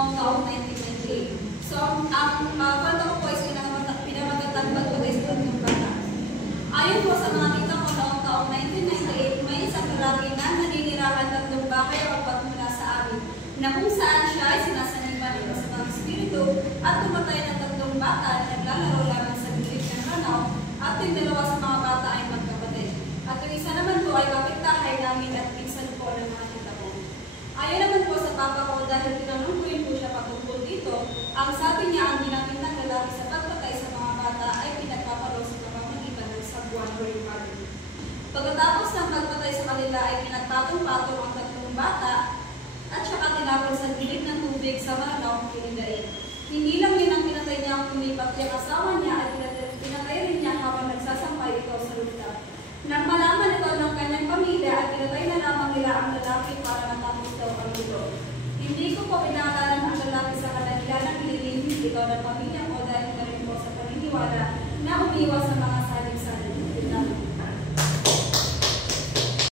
noong taong 1998. So, ang kwento ko po is pinamatatagpag ko guys doon yung bata. Ayon po sa mga tita ko noong taong 1998, may isang lalaki na naninirahan tatlong bahay o pagmula sa amin, na kung saan siya ay sinasaniban nito sa mga espiritu at tumatay na tatlong bata na naglalaro lamang sa gilid ng ranaw at yung dalawa sa mga bata ay magkapatid. At yung isa naman po ay kapitbahay namin at minsan po ng mga tita ko. Ayon naman po sa papa ko dahil tinanungkuin po siya patungkol dito, ang sabi niya ang ginamit ng lalaki sa pagpatay sa mga bata ay pinagpapalo sa pamamagitan ng sabuan o ipalo. Pagkatapos ng pagpatay sa kanila ay pinagpatong-patong ang tatlong bata at saka tinapon sa gilid ng tubig sa maranaw kinidain. Hindi lang yun ang pinatay niya ang lumipat niya asawa niya at pinatay rin niya habang nagsasampay ito sa lugar. Nang malaman ito ng kanyang pamilya at pinatay na lamang nila ang lalaki para matapos daw ang gulo. Hindi ko po pinakalanan ang lalaki sa kadahilan ng nililihim ito ng pamilya ko dahil na rin po sa paniniwala na umiwas sa